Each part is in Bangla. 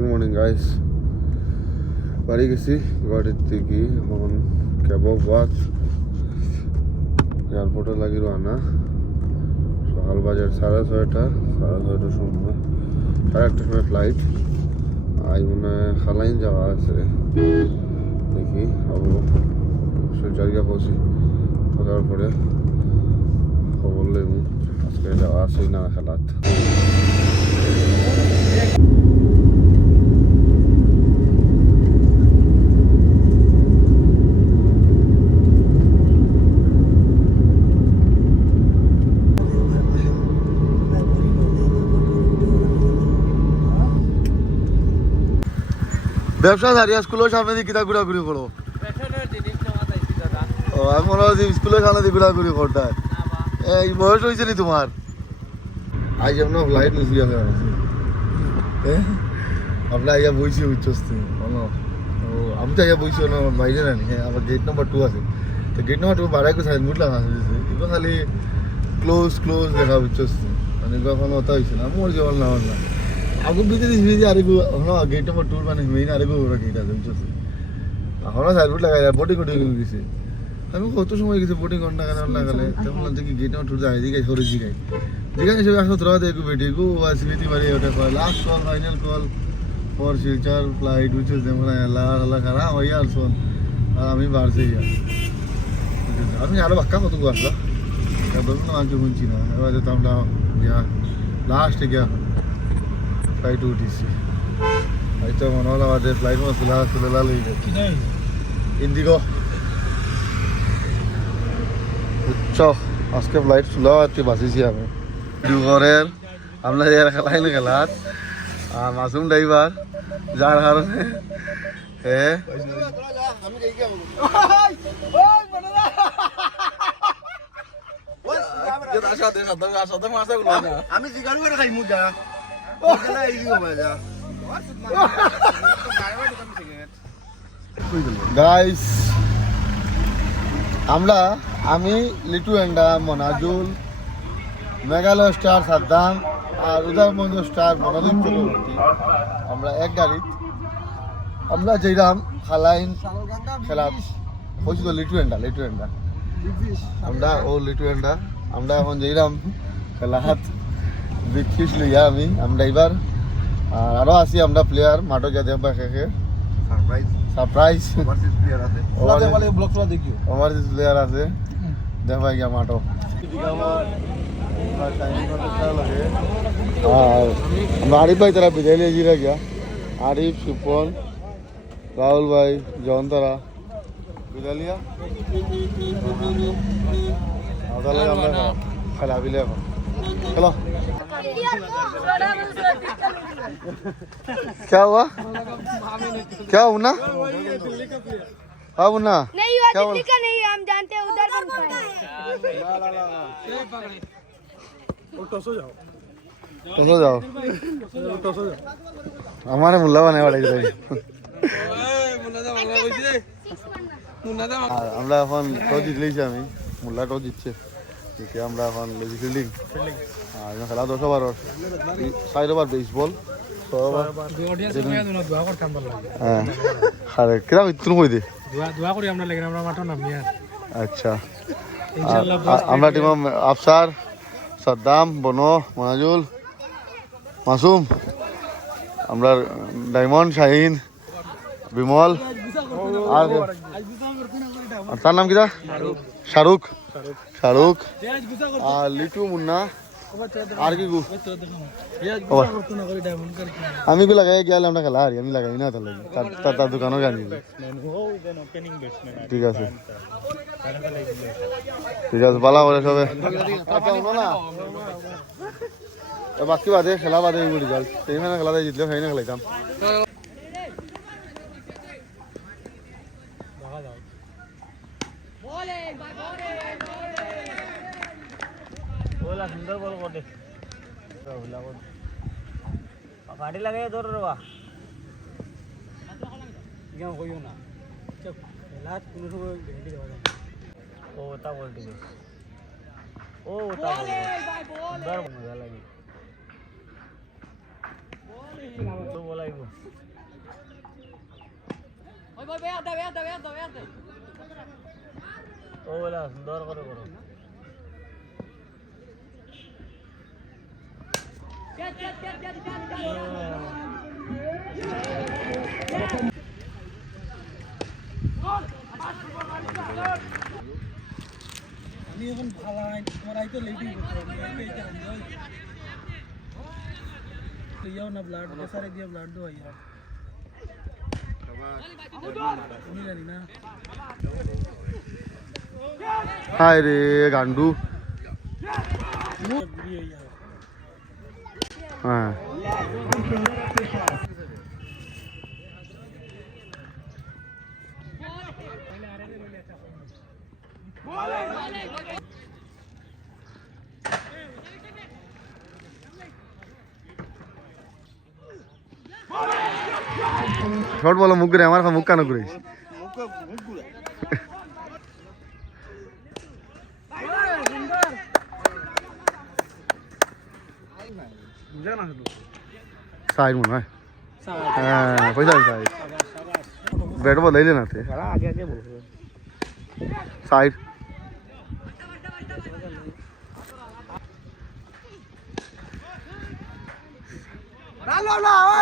গুড মর্নিং গাইস, বাড়ি গেছি গাড়ির থেকে এখন ক্যাব বাস এয়ারপোর্টে লাগি রানা। সকাল বাজার 6:30 সময় 1:30 সময় ফ্লাইট। আজ মনে হয় খালাইন যাওয়া আছে, দেখি হবো জায়গা পৌঁছি থাকার পরে খবর লেবু আজকে যাওয়া আছে না খেলাত। ব্যবসা দাঁড়িয়ে স্কুলের সামনে দিয়ে কিতা ঘোরাঘুরি করো? ও আমি মনে হয় স্কুলের সামনে দিয়ে ঘোরাঘুরি করতাম। এই বয়স হয়েছে নি তোমার? আজ আপনার ফ্লাইট নিয়েছি আপনার আইয়া বইছি উচ্চস্তি আমি তো আইয়া বইছি বাইরে জানি। হ্যাঁ, আমার গেট নাম্বার 2 আছে, তো গেট নাম্বার 2 বাড়াই করে সাইড মুটলাম আসছে এগুলো খালি ক্লোজ দেখা উচ্চস্তি মানে এখন ওটা হয়েছে না মোর কেবল না না আগু বিজে আরেকু গেট নাম্বার 2 মানে মেইন আরেকু গেট আছে বুঝছো। এখনো সাইডবোর্ড লাগাই বোটিং গেছে। আমি কত সময় গেছি বোটিং ঘন্টা লাগালে তেমন থেকে গেট নাম্বার 2 যাই দিকে সরে জিগাই হিসেবে আসলে তোরা দেখো বেটিকু স্মৃতি বাড়ি ওটা কয় last call final call for Silchar flight বুঝছো। যেমন আল্লাহ খারাপ হইয়া আর শোন আর আমি বাড়ছি আমি আরো বাক্কা কত আসলাম ধরুন আমি শুনছি না। এবার যেতাম আমরা লাস্টে গিয়া ফ্লাইট উঠেছি। হয়তো মনে হলো আমাদের ফ্লাইট তুলে ইন্ডিগো উচ্চ আজকে ফ্লাইট চুলা বাঁচিছি আমি দুঘরের আমরা খেলাই না খেলাত আর মাসুম ড্রাইভার যার কারণে আমি জিগান করে খাই মুজা গাইস আমি লিটু এন্ডা মনাজুল মেঘালয় স্টার সাদ্দাম আর উদয়মন্দ স্টার মনাদুল চক্রবর্তী আমরা এক গাড়িত আমরা যেরাম খালাইন খেলা হয়েছিল লিটু এন্ডা আমরা লিটু এন্ডা আমরা এখন যেরাম খেলাহাত বিক্ষিস লইয়া আমরা এবার আর আরো আছি আমরা প্লেয়ার মাঠে যা দেখবা খেয়ে সারপ্রাইজ ওভারসিজ প্লেয়ার আছে দেখবা গিয়া মাঠো। আর আরিফ ভাই তারা বিদায় লিয়ে জিরা গিয়া আরিফ সুপন রাহুল ভাই জন তারা বিদায় লিয়া আমরা খেলা বিলে এখন चलो क्या हुआ मुन्ना? हाँ मुन्ना नहीं हुआ, दिल्ली का नहीं, हम जानते हैं उधर कौन सा है। टसो जाओ हमारे मुल्ला बने वाले আমরা এখন টস জিতলেইছি আমি মুল্লা টস জিতছে আমরা এখন লেজি ফিল্ডিং খেলা 10 ওভার 4 ওভার বেসবল 6 ওভার হ্যাঁ কিরা তুমি কই দে দোয়া করি আমরা লাগি আমরা মাঠে নামি। আচ্ছা আমরা টিম আফসার সাদ্দাম বনো মনাজুল মাসুম আমরা ডায়মন্ড শাহিন বিমল আর তার নাম কিরা শাহরুখ আর লিটু মুন্না আর কি আমি কি লাগাই গেলে আমরা খেলা হারি আমি লাগাই না তার দোকানও জানি। ঠিক আছে ভালো করে সবে বাকি বাদে খেলা বাদে রেজাল্ট সেইখানে খেলা জিতলে সেইখানে খেলাইতাম। সুন্দর বল করে গাড়ি লাগাই ধর রা কইও না কোনো সময় ও তা বল দিবে ও তা সুন্দর মজা লাগে তো বলাইবো ও বলা সুন্দর করে করো আমি এখন ভালাই তোমার আইতো লেডি লিয়াও না ব্লাড সারে দিয়ে ব্লাড দো আইয়া তুমি জানি না হায় রে গান্ডু হ্যাঁ শর্ট বলো মুখ করে আমার মুখ কানো করে साइड में है हाँ पैसा साइड बैट बॉल ले लेना थे आगे आगे बोल साइड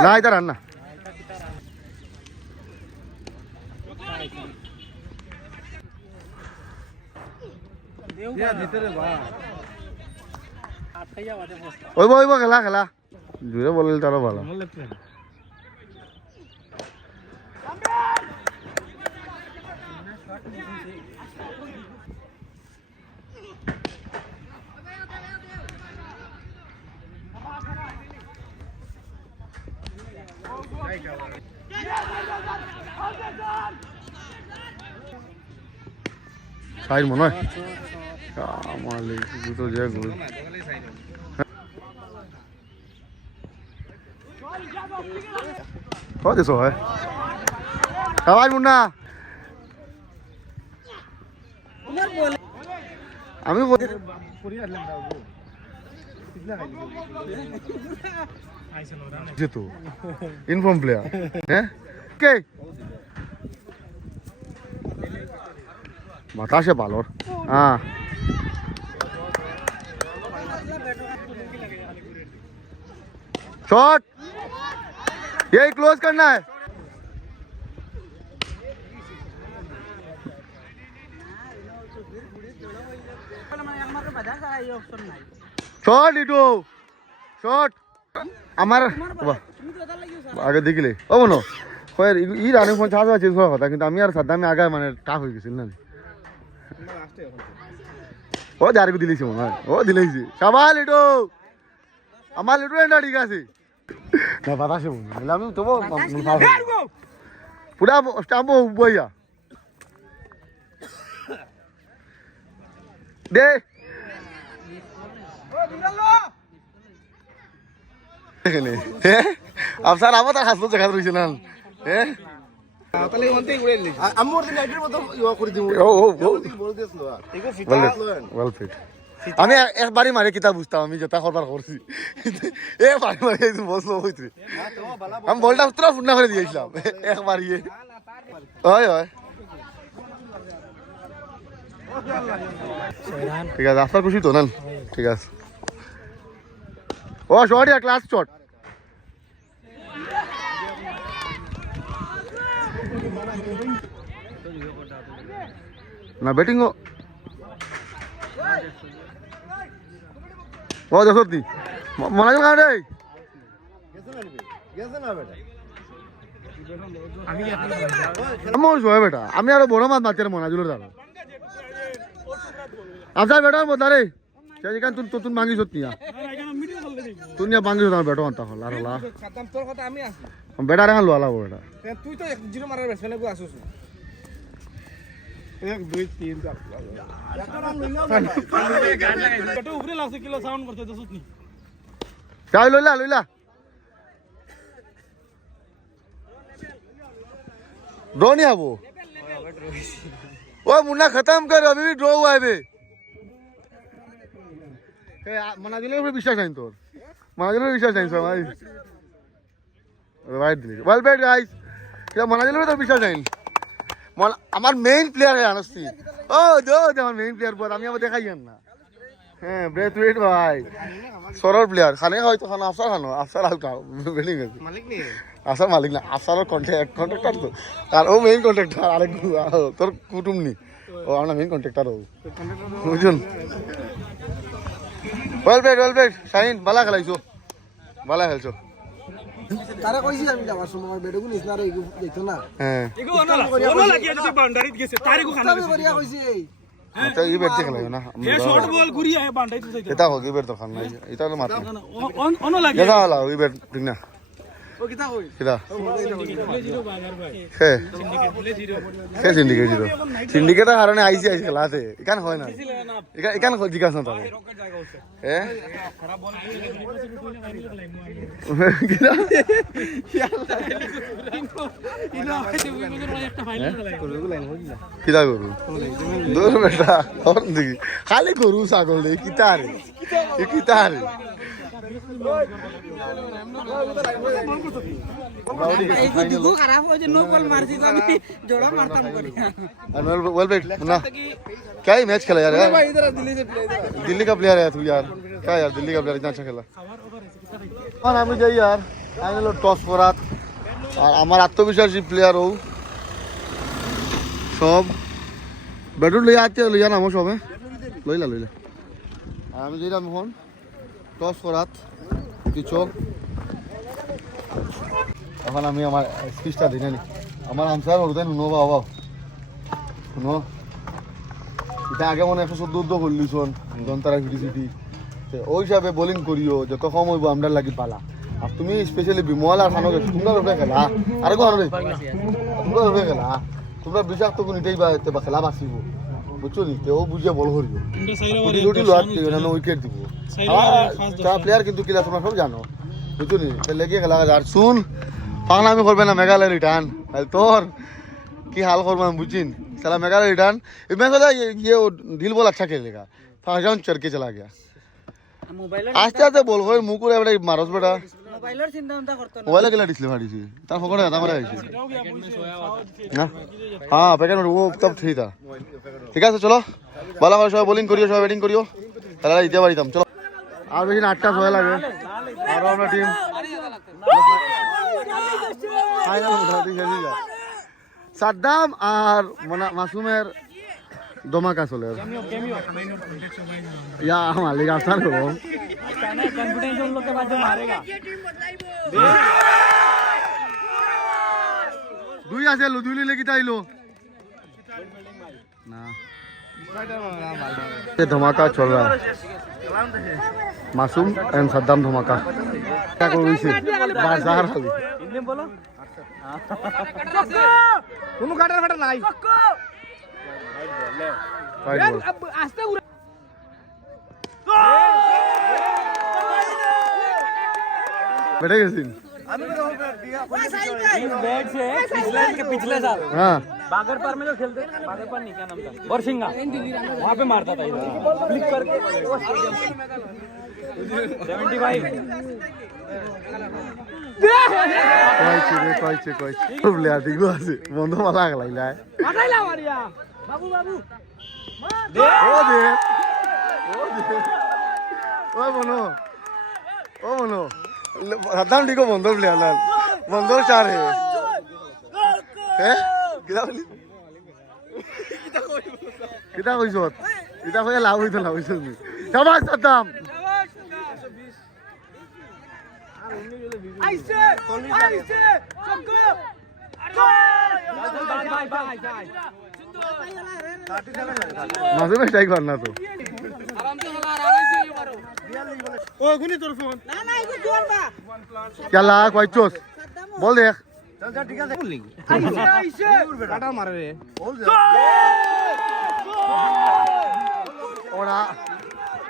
ना इधर आना ওই খেলা খেলা জুড়ে বলে তারা ভালো সাইড মনে হয় আমালে দুটো জায়গা ঘুরে কত দিছো হয় আওয়াজ মুন্না আমি যেতো ইনফর্ম প্লেয়ার হ্যাঁ কে বাতাসে ভালোর হ্যাঁ शॉट यही क्लोज करना है शॉट इटू शॉट আমার আগে দেখিলে ও মনো কয় ই রানিং ফোন ছাড়া চেঞ্জ হওয়ার কথা কিন্তু আমি আর সাদ্দামে আগে মানে টাফ হয়ে গেছিল না ও যারে দিলেছি মনে হয় ও দিলেছি সাবাল ইটু আমার লিটু এন্ডা ঠিক আছে না বাতাসে মনে হয় আমি তবু পুরা স্টাম্প বইয়া দে এখানে আফসার আমার তার হাসলো দেখা রইছে না হ্যাঁ তাহলে ওনতেই উড়ে নিলি আমর দিন আইডির মতো ইয়া করে দিব ও বল দিছলো এগো ফিটা ওয়েল ফিট আমি একবারই মারে কিতা বুঝতাম আমি যেটা করবার করছি এ বাড়ি মারে বসলো হইতে আমি বলটা পুরো ফুন্না করে দিয়েছিলাম একবারই হয় হয় ঠিক আছে আপনার খুশি তো না ঠিক আছে ও শর্ট ইয়া ক্লাস শর্ট না ব্যাটিং ও দেখো তুই মনে হয় রে বেটা আমি আরো বড় মাছ মারতে মনাজুলের দ্বারা আচ্ছা বেটা বদলা রে সেখান তুই ভাঙিস তুই নিয়ে ভাঙিস আমার বেটা আনতা হল আর হলা বেটা রেখা লোয়ালা বেটা তুই তো জিরো মারার ব্যাটসম্যান গো আসুস এক দুই তিন চার কত উপরে লাগছে কিলো সাউন্ড করতে দসুত নি যাই লইলা ड्रॉ नहीं है वो मुन्ना खत्म कर अभी भी ड्रॉ हुआ है बे मनाजिले पे विश्वास नहीं तोर मनाजिले पे विश्वास नहीं भाई वाइट दिली वेल बेड गाइस क्या मनाजिले पे तो विश्वास नहीं আমার মেইন প্লেয়ার আনস্তি ও দো আমার মেইন প্লেয়ার বল আমি আবার দেখাই না হ্যাঁ ব্রেথ ওয়েট ভাই সরল প্লেয়ার খানে হয়তো খানা আফসার আলকা বেলিং মালিক নেই আফসার মালিক না আফসারের কন্ট্রাক্টর তো আর ও মেইন কন্ট্রাক্টর আরেক তোর কুটুম নি ও আমরা মেইন কন্ট্রাক্টর ও বুঝুন ওয়েল প্লেড শাহিন বালা খেলাইছো বালা খেলছো তারা কইছি আমি যাবার সময় বেডগু নিছ না রে দেখতো না হ্যাঁ এগো ওনা লাগিয়া যদি বাউন্ডারিত গেছে তারে কো খানা আমি করিয়া কইছি আচ্ছা এই ব্যাট খেলাইও না এ শর্ট বল ঘুরিয়া হে বাউন্ডারিত যাইতো এটা হোক এই ব্যাট তো খান নাই এটা তো মাত্র ওনা লাগিয়া এটা হলা এই ব্যাট ঠিক না ও কিতা কই কিরা জিরো বাগার ভাই হে সিন্ডিকেট জিরো সিন্ডিকেটের কারণে আইসি খেলাতে এখান হয় না এখান জিজ্ঞাস না তাহলে হ্যাঁ খারাপ বল কিরা কিতা করু দূর বেটা হর দেখি খালি গরু ছাগল দেখি কিতা রে এ কিতা রে খারাপ হই যে নো বল মারছি তো আমি জোড়া মারতাম করি वेल बेट ना क्या ही मैच खेला यार ভাই इधर दिल्ली से प्ले दिल्ली का प्लेयर है तू यार क्या यार दिल्ली का प्लेयर इतना अच्छा खेला हाँ আমি যাই यार আমি হলো টস করাত আর আমার আত্মবিশ্বাসী প্লেয়ার ও সব ব্যাটুল লইয়া আতে লইয়া নামো সবে লইলা আর আমি যাইলাম এখন টস করাত কিছু এখন আমি আমার স্পিচটা দিই না আমার আনসার হরুতেন শুনো বাবা শুনো এটা আগে মনে 114 করলিছন দন্তারা ফিটি ওই হিসাবে বোলিং করিও যত কম হইব আমরা লাগি পালা আর তুমি স্পেশালি বিমল আর খানো তোমরা রূপে খেলা আর কোন তোমরা রূপে খেলা তোমরা বিশ্বাস তো নিতেই বা খেলা বাঁচিব বুঝছো নি ও বুঝিয়ে বল করিব কোটি লোয়ার উইকেট দিব তারা প্লেয়ার কিন্তু কিলা তোমরা সব জানো বুঝছো নি লেগে খেলা আর শুন পাগলামি করবে না মেঘালয় রিটার্ন তোর কি हाल করবো আমি বুঝিন साला मेघालय रिटर्न मैं सोचा ये दिल बोल अच्छा खेलेगा फर्स्ट राउंड चढ़ के चला गया आस्ते आस्ते बोल कर मुंह को बेटा मारस बेटा মোবাইলের চিন্তা ভাবনা করতো না मोबाइल केला डिस्प्ले फाड़ी थी तार फकड़ था हमारा ना हाँ पैकेट में वो तब ठीक था ठीक है चलो बाला कर सब बोलिंग करियो सब बैटिंग करियो তাহলে জিতে পারিতাম চলো আর বেশি 8টা সময় লাগে আর আমরা টিম ফাইনাল উঠাতে গেছি সাদ্দাম আর মাসুমের দমাকা চলে ইয়া মালিক আসান করো कॉन्फिडेंस उन लोग के बाद जो मारेगा দুই আছে দুই লিলে কিতা আইলো না ये धमाका चल रहा है मासूम एंड सद्दाम धमाका क्या करो इसे बाजार खाली हिंदी में बोलो কোনো কাটার ফাটা নাই राइट बॉल अब आस्ते बैठे गए सीन इस बैट से फिसलन के पिछले साल हाँ बागरपार में जो खेलते बागरपार नहीं क्या नाम था और सिंगा वहाँ पे मारता था इधर फ्लिक करके 75 কইছে প্লেয়ার ঠিক আছে বন্ধ মালা লাগলা মাথাইলা মারিয়া বাবু বাবু ও দে ও মনো সদ্দাম ঠিক বন্ধ প্লেয়ার লাল বন্ধ চার হে হ্যাঁ কিতা কইছ কিতা কইয়া লাভ হইতো শাবাশ সদ্দাম আইছে সগো মাসুমে স্ট্রাইক মারনা তো ओ गुनी তোর ফোন না না এগো জোরবা খেলা কইছস বল দেখ আইছে কাটা মারে রে ওরা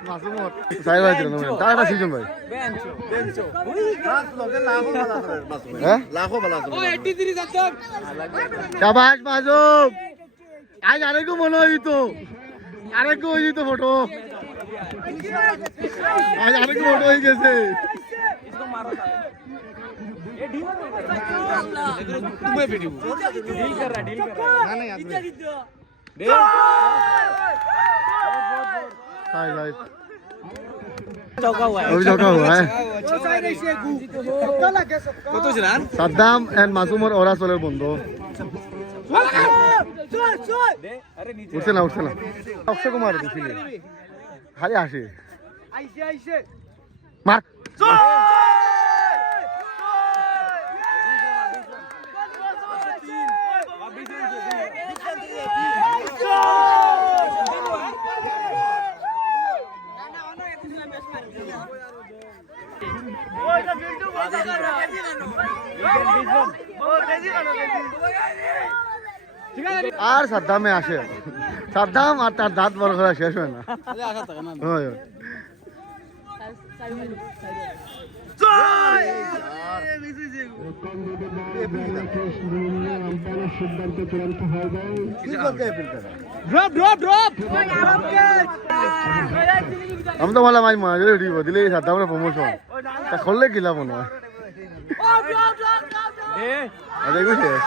মাসুমত সাইড হইছিল না তারা সিজন ভাই হ্যাঁ ও 83 যাচ্ছে শাবাশ মাসুম আজ আরেকটু মনে হইতো আরেকটু হইতো ফটো আজ আরেকটু ফটো হয়ে গেছে डील कर रहा है हाय हाय चौका हुआ है अभी चौका हुआ है কত ছিলেন সাদ্দাম এন্ড মাসুম और ओरा सोलर बंधु अरे नीचे উঠছে না অক্ষয় কুমার দিছিলে খালি আসে মার আর সাদ্দামে আসে সাদ্দাম আর তার দাঁত বড় করা শেষ হয় না হয় হয়। আমি তো বললাম আজ মাঝে দিব দিলে সাদ্দামের প্রমোশন তা করলে কিলা মনে হয় দেখবি শেষ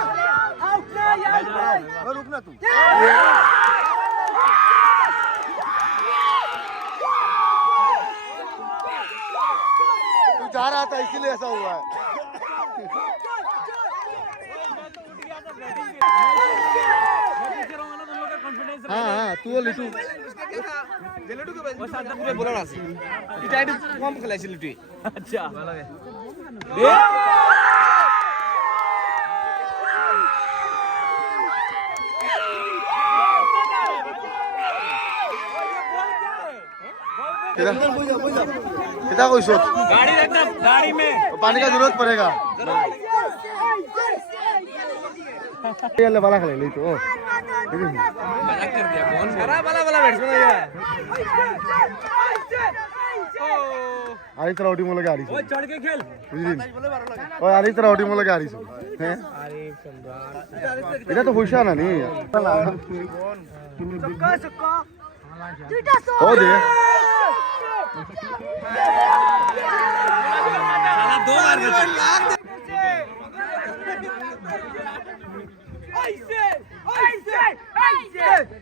तू जा रहा था इसीलिए ऐसा हुआ है हाँ हाँ तू लिटू বলার আছে এটা একটু কম খেলাইছিল তুই अच्छा कितना कोई सोच गाड़ी रखना गाड़ी में पानी का जरूरत पड़ेगा ये ले बाला खेले ले तो বালা কর দিয়া কোন সারা বালা বালা ব্যাটসম্যান है आरी तरह उठी मोले गाड़ी ओए चढ़ के खेल बुझली ओए आरी तरह उठी मोले गाड़ी हैं এটা তো পয়সা না নি हो दे साला दो मार गए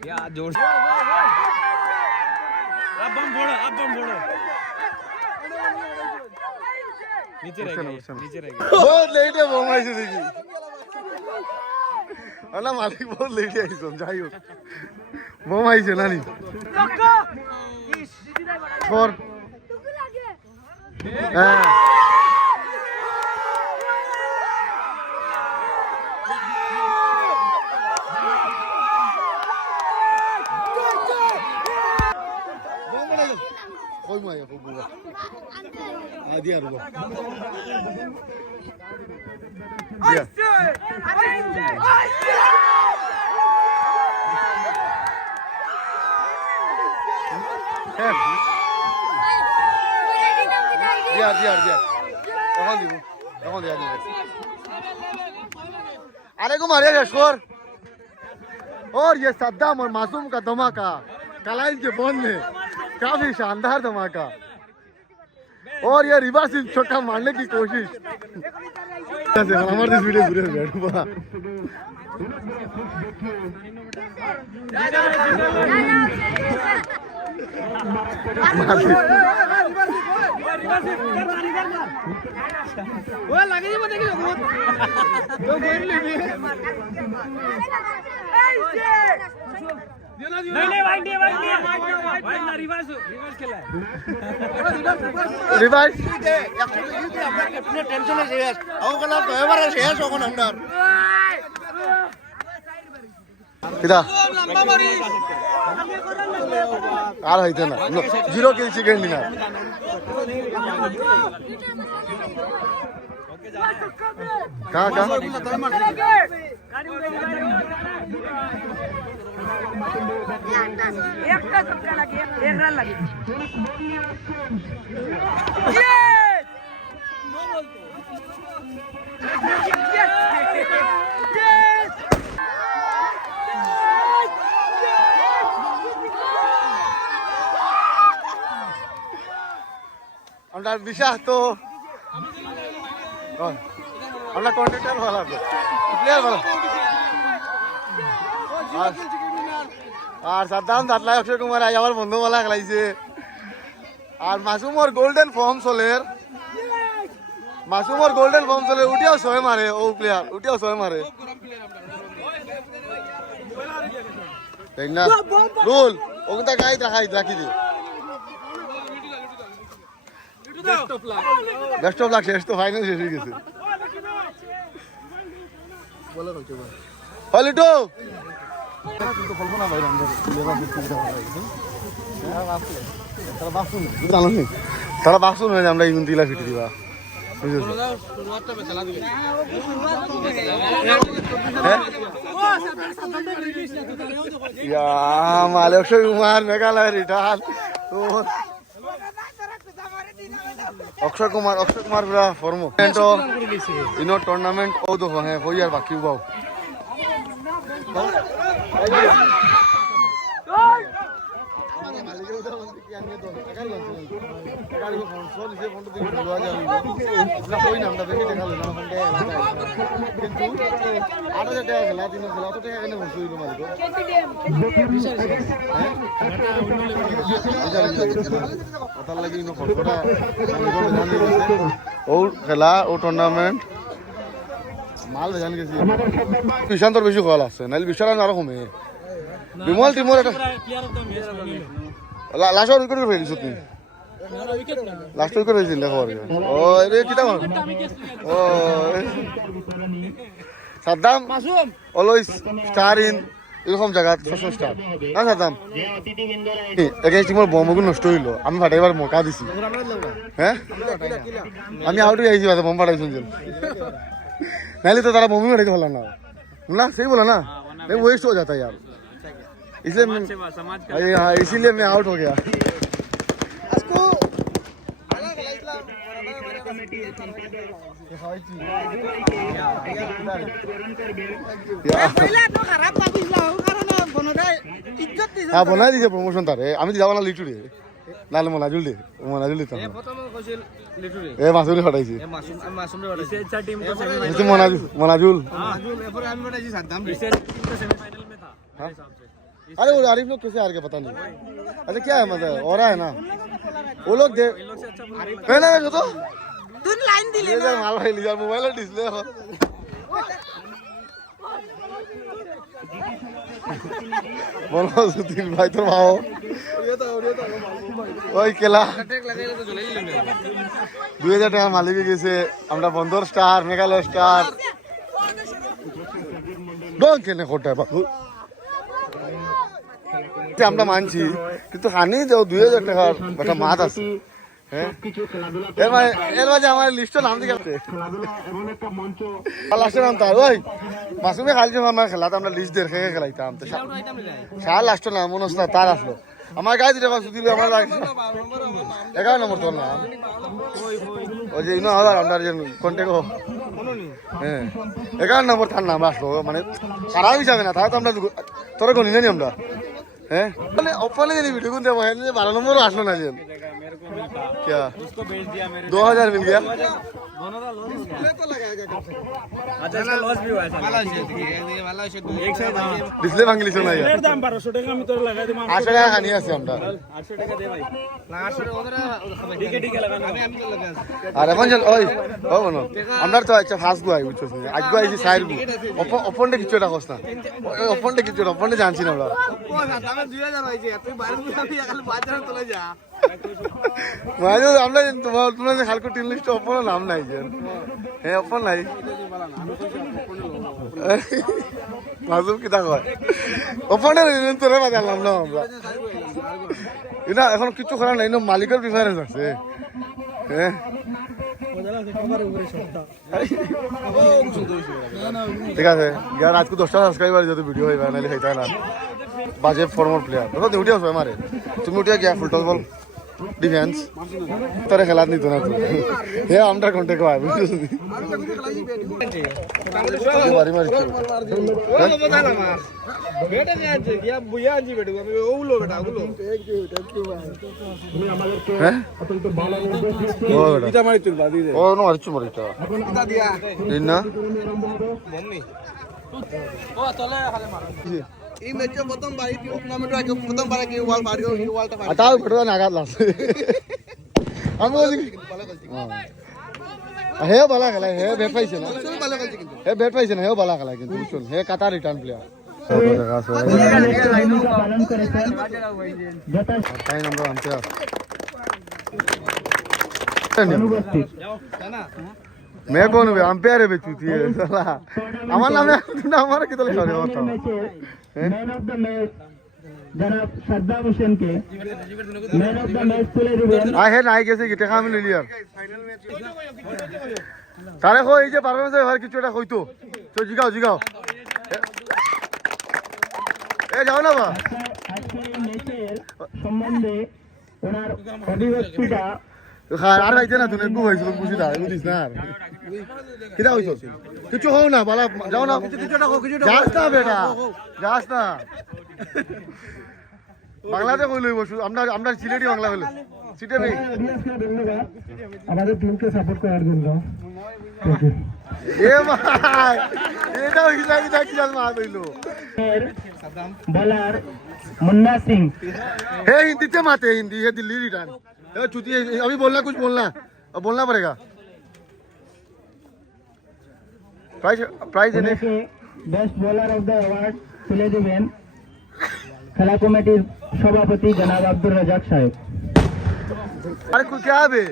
या जोर से अब बम फोड़ो नीचे रह गया बहुत लेट है बम आई देखी अल्लाह मालिक बहुत लेट है समझाइयो बम आई से नानी फोर हां कोई माया को बुआ आदि आरो दिया दिया এখন দিয়া अरे को मारिया स्कोर और ये सद्दाम और मासूम का धमाका कलाइन के बॉल में काफी शानदार धमाका और ये रिवर्स छक्का मारने की कोशिश हमारे इस वीडियो पूरे बैठूंगा ওই লাগে দিব দেখি বহুত তো গইল লিবি नहीं वाइड ना रिवर्स खेला है रिवर्स अपने टेंशन है शेष आओ कला तो एबारे शेष होगन अंदर किदा लंबा मारी আর হইতে না 0 কিল চিকেন ডিনার का একটা ছক্কা লাগে এক রান লাগে अंडर दिशा तो আমরা কন্টেন্টার ভালো আছে প্লেয়ার ভালো আর সাদ্দাম দাঁতলাই অক্ষয় কুমার আজ আমার বন্ধু বলা খেলাইছে আর মাসুমর গোল্ডেন ফর্ম চলের মাসুমর গোল্ডেন ফর্ম চলে উঠিয়াও ছয় মারে ও প্লেয়ার উঠিয়াও ছয় মারে তাই না রুল ওগুলা গাইড রাখি দি বেস্ট অফ লাক শেষ তো ফাইনাল শেষ হয়ে গেছে হলিটো তারা বাসুন হয়ে আমরা ইগুন দিলা ফিটি দিবা মালে অক্ষয় কুমার মেঘালয় রিটার্ন অক্ষয় কুমার পুরা ফর্ম ইনো টুর্নামেন্ট ও তো হ্যাঁ হই আর বাকি বাও ও খেলা ও টুর্নামেন্ট মাল বেজান গেছি বিশান্তর বেশি কল আছে নাইলে বিশাল আরো কমে বিমল টিমর এটা লাস্ট উইকেট করে ফেলিস তুমি লাস্ট উইকেট হয়েছিল দেখো ও রে কিটা ও সাদ্দাম অলওয়েজ স্টার ইন এরকম জায়গা সবসময় স্টার না সাদ্দাম এগেইনস্ট টিমর বমগুলো নষ্ট হইলো আমি ফাটাইবার মৌকা দিছি হ্যাঁ আমি আউট হয়ে আইছি বম ফাটাইছি नाले तो तारा मम्मी में ढके ना ना सही बोला ना नहीं वेस्ट हो जाता यार इसलिए हाँ इसीलिए मैं आउट हो गया हाँ बना दीजिए प्रमोशन तारे आमी जावा ना लिटू रे नाले मनाजुल दे तो এ মাসুমরে হটাইছি মনাজুল अरे वो आरिफ लोग कैसे हार के पता नहीं अच्छा क्या है मतलब हो रहा है ना वो लोग दे पहले जो तो लाइन दिले ना माल भाई लिया मोबाइल डिस्प्ले हो बोलो सुधीर भाई तो भाओ ওই খেলা 2000 টাকা মালিকে গেছে আমরা বন্দর স্টার মেঘালয় স্টার ডোন কেনে কোটা বাবু আমরা মানছি কিন্তু হানি দাও 2000 টাকার একটা মাছ আছে হ্যাঁ এর মাঝে আমার লিস্টে নাম দিকে আছে লাস্টের নাম তার ওই মাসুমে খালি আমার খেলাতে আমরা লিস্ট দেখে খেলাইতাম তো সার লাস্টের নাম মনে হচ্ছে তার আসলো আমার গায়ে দিতে পারছি দিলে আমার 11 নম্বর তোর নাম ওই যে ইনো হাজার আমরা যে কন্ট্যাক্ট হ্যাঁ 11 নম্বর তার নাম আসলো মানে খারাপ হিসাবে না তাহলে তো আমরা তোরা গনি জানি আমরা হ্যাঁ মানে ওপেনে জানি ভিডিও কোন দেবো 12 নম্বরও আসলো না যে क्या 2000 मिल गया ডিসপ্লে ভাঙলি শোনা যায় 1200 টাকা আমি তোর লাগাই দিম 800 টাকা খানি আছে আমরা 800 টাকা দে ভাই 800 টাকা ওদের ঠিক লাগানো আমি তো লাগাই আর এখন চল ওই ও বনো আমরা তো আচ্ছা ফাস্ট গো আই বুঝছো আজ গো আইছি সাইড গো ওপনটা কিছু টাকা কষ্ট না ওপনটা কিছু ওপনটা জানছি না আমরা ও দামে 2000 হইছে তুই বাইরে আমি খালি 5000 তোলা যা মানে আমরা তোমরা যে খালকো টিম লিস্ট ওপন নাম নাই যে হ্যাঁ ওপন নাই মাসুম কি তা কয় ওপনের তোরে বাজালাম না আমরা এটা এখন কিছু করার নাই না মালিকের প্রিফারেন্স আছে হ্যাঁ ঠিক আছে यार आज को 10টা সাবস্ক্রাইবার যদি ভিডিও হইবা নালে হইতা না বাজে ফর্মাল প্লেয়ার দেখো উঠে আসবে আমারে তুমি উঠে গিয়া ফুল টস বল ডিফেন্স তোরে খেলাত নিত না তো হে আমরা কন্টেক্ট হয় বুঝছিস বাড়ি মারি হ্যাঁ ও নো আরচু মারিটা দিনা ও চলে খালে মার এই ম্যাচে প্রথম বাড়ি টুর্নামেন্ট আগে প্রথম বারে কি ওয়াল পারি ওয়ালটা পারি আতাও ফটো নাগাদ লাগছে আমি বলি হে বালা খেলা হে ব্যাট পাইছে না ভালো খেলছে কিন্তু হে ব্যাট পাইছে না হে বালা খেলা কিন্তু শুন হে কাতার রিটার্ন প্লেয়ার তাই নাম্বার আম্পায়ার मैं कौन हूँ अंपायर है बेचूती है साला हमारा नाम है ना हमारा कितना लिखा है बताओ मैन ऑफ द मैच जनाब सद्दाम हुसैन के man of the match play दिবেন आ है नाई कैसे गिटे काम ले लिया तारे को ये जो परफॉर्मेंस है हर किसी का कोई तो जिगाओ ए जाओ ना बा আজকের এই ম্যাচের সম্বন্ধে ওনার অভিব্যক্তিটা আর ভাইতে না তুমি গু হইছো বুঝি না বুঝিস না কিরা হইছো কিছু হও না বালা যাও না যাস না বেটা যাস না বাংলাতে কই লইব আমরা সিলেটি বাংলা হইলো সিটে নেই অডিয়েন্সকে ধন্যবাদ আমাদের টিমকে সাপোর্ট করার জন্য এ ভাই এটা হইছে কি জাল মা হইলো বলার মুন্না সিং हे हिंदी से माते हिंदी है दिल्ली रिटर्न ये चुती है अभी बोलना कुछ बोलना अब बोलना पड़ेगा प्राइस देने ওনাকে best bowler of the award তুলে দিবেন খেলা কমিটির সভাপতি জনাব আব্দুর রাজাক সাহেব अरे कुछ क्या है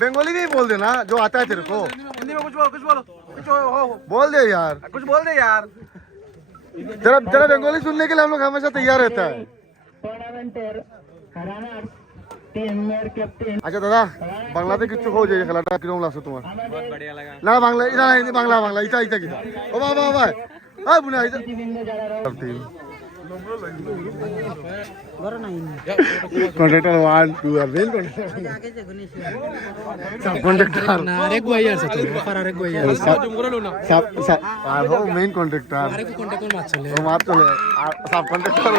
बंगाली में ही बोल देना जो आता है तेरे को हिंदी में कुछ बोलो कुछ हो बोल दे यार कुछ बोल दे यार तेरा बंगाली सुनने के लिए हम लोग हमेशा तैयार रहता है টুর্নামেন্টের রানার্স টিমের ক্যাপ্টেন अच्छा दादा बांग्लाते किच्छु हो जाए खेलाटा किरम लागছে তোমার बहुत बढ़िया लगा না বাংলা এটা না হিন্দি বাংলা ইটা কিটা ও বাবা ভাই ওই বুনা ইটা বিভিন্ন যারা टीम कॉन्ट्रैक्टर 1 2 আর মেন सब कॉन्ट्रैक्टर আরেক ভাই আছে তো অফার আরেক ভাই আছে सब আর हो মেন কন্ট্রাক্টর আরেক কন্টাক্ট মাছ চলে ও মার চলে আর सब কন্ট্রাক্টর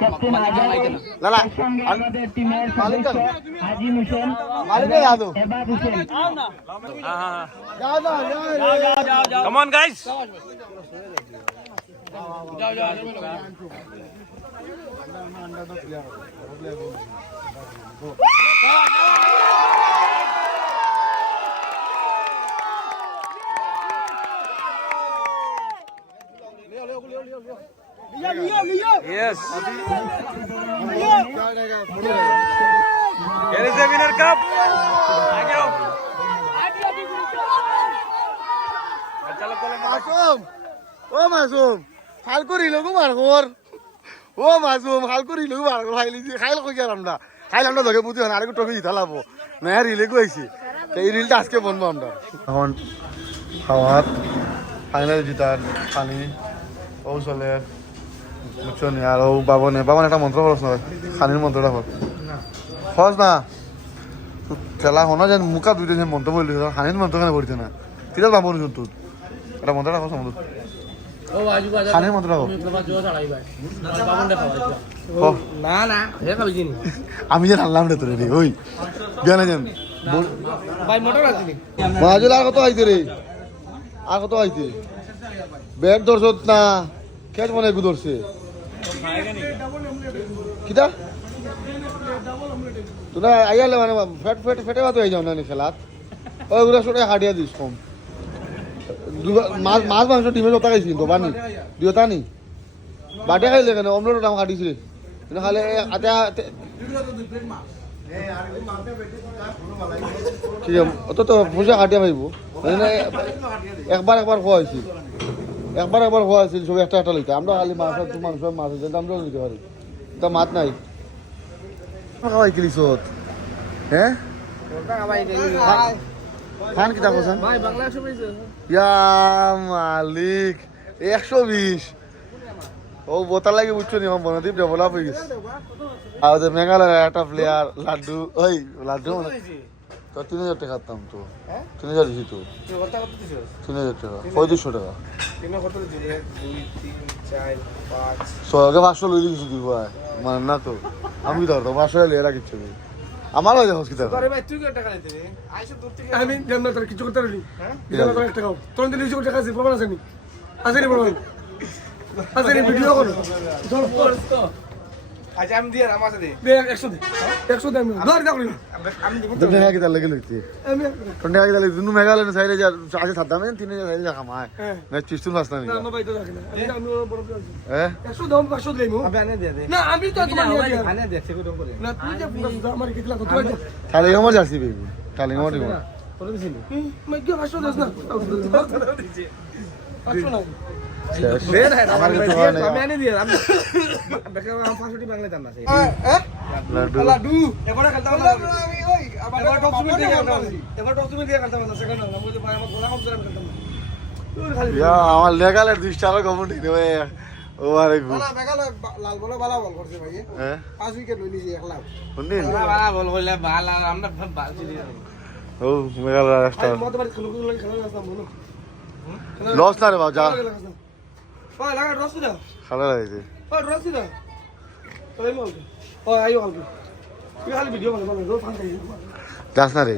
ক্যাপ্টেন আজম লালা সঙ্গে আমাদের টিমের সদস্য আজিম হোসেন মালিক যাদো এবাব হোসেন যাও come on guys yes Here is the winner cup. आ जाओ. चलो মাসুম ও মাসুম হাল করি লগু মারগর ও মাসুম হাল করি লগু মারগর খাইল কই গেলাম না খাইলাম না ধরে বুঝি আরেকটু টপি দিতে লাবো না রিলে কইছি এই রিলটা আজকে বনবো আমরা এখন খাওয়ার ফাইনাল জিতার পানি ও চলে বুঝছো নি আর ও বাবনে একটা মন্ত্র খরচ নয় খানির মন্ত্রটা খরচ না খেলা হনো যেন মুখা দুইটা যে মন্ত্র বললি খানির মন্ত্র কেন পড়িতে না কিরা বাবন শুনতো এটা মন্ত্রটা খরচ আমাদের খানির মন্ত্রটা না না হে খাবি জিনি আমি যে আনলাম রে তোরে রে ওই জানা যেন ভাই মোটর আছে মাজুল আর কত আইতে রে আর কত আইতে ব্যাট ধরছত না কেজ মনে গু ধরছে কিটা তোরা আইয়ালে মানে ফেটে বাতো হয়ে যাও না খেলাত ওইগুলো সরে হাডিয়া দিস কম মাছ মাংস টিমে জোতা খাইছি কিন্তু বানি দিওতা নি বাটে খাইলে কেন অমলেট দাম কাটিছে কিন্তু খালে আটা ঠিক আছে অত তো পয়সা কাটিয়া পাইব একবার খোয়া হয়েছিল একবার খোয়া হয়েছিল সব একটা লইতে আমরা খালি মাছ মাছ হয়েছে আমরাও নিতে পারি তা মাছ নাই খাওয়াই কিলিছত হ্যাঁ খান কিতা কোসান ভাই বাংলা 120 ইয়া মালিক 120 ও বোতাল লাগে বুঝছো নি আমার বনদীপ ডেভেলপ হয়ে গেছে আর ওদের মেঘালয়ের একটা প্লেয়ার লাড্ডু ওই লাড্ডু তো 3,000 টাকা খাতাম তো 3,000 দিছি তো 3,000 টাকা 3500 টাকা সরকে 500 লই দিয়েছি তুই ভাই মানে না তো আমি ধরতো 500 লিয়ে রাখিচ্ছি আমার হয়ে যাবো কিতা আমি জাননা তোর কিছু করতে পারলি দিলা করে টাকা তোর দিন কিছু টাকা আছে প্রমাণ আছে নি আছে নি প্রমাণ আছে নি ভিডিও করো ধর আচ্ছা আমি দিয়ে আমার সাথে দে 100 দে 100 দে আমি ধর দাও আমি দিব তো টাকা কিতা লাগে লইতে আমি তো টাকা কিতা লাগে তুমি মেঘালয় সাইডে যা আছে থাকতাম 3,000 সাইডে যা কামায় হ্যাঁ। ম্যাচ পিস্তুল ফাস্তা নি না আমার ভাই তো রাখে না আমি বড় প্লেয়ার হ্যাঁ 100 দাম 500 দেই মু আমি আনে দিয়ে দে না আমি তো তোমার নিয়ে দিই আনে দিয়ে সে করে করে না তুই যে আমার কিতলা কত ভাই তাহলে আমার জার্সি বেবি তাহলে আমার দিব করে দিছিলি मैं क्यों 500 दस ना 500 না দে না আমার কিছু হয় না আমি আনে দিয়ে আমি দেখো আমি 500 টি বাংলা জানা আছে লাড্ডু লাড্ডু এবারে খেলতে হবে আমি ওই আবার টপ সুমি দিয়ে খেলতে হবে এবারে টপ সুমি দিয়ে খেলতে হবে সেকেন্ড না মুঝে ভাই আমার গোলা কম করে খেলতে হবে তুই খালি ইয়া আমার লেগালের 20 টাকা কম ঠিক নেই ও আরে গো না বেগাল লাল বলে বালা বল করছে ভাই হ্যাঁ 5 উইকেট লই নিছি একলা শুনদিন বাবা বল কইলে ভালো আমরা ভালো ছিল ও মেঘালয় রাস্তা মত বাড়ি খেলো খেলা রাস্তা মনো লস না রে বাবা যা ওই লাগা রসু দাও খেলা লাগছে ওই রসু দাও ওই মল ওই আইও কালকে তুই খালি ভিডিও বানা রোজ ফান খাই যাস না রে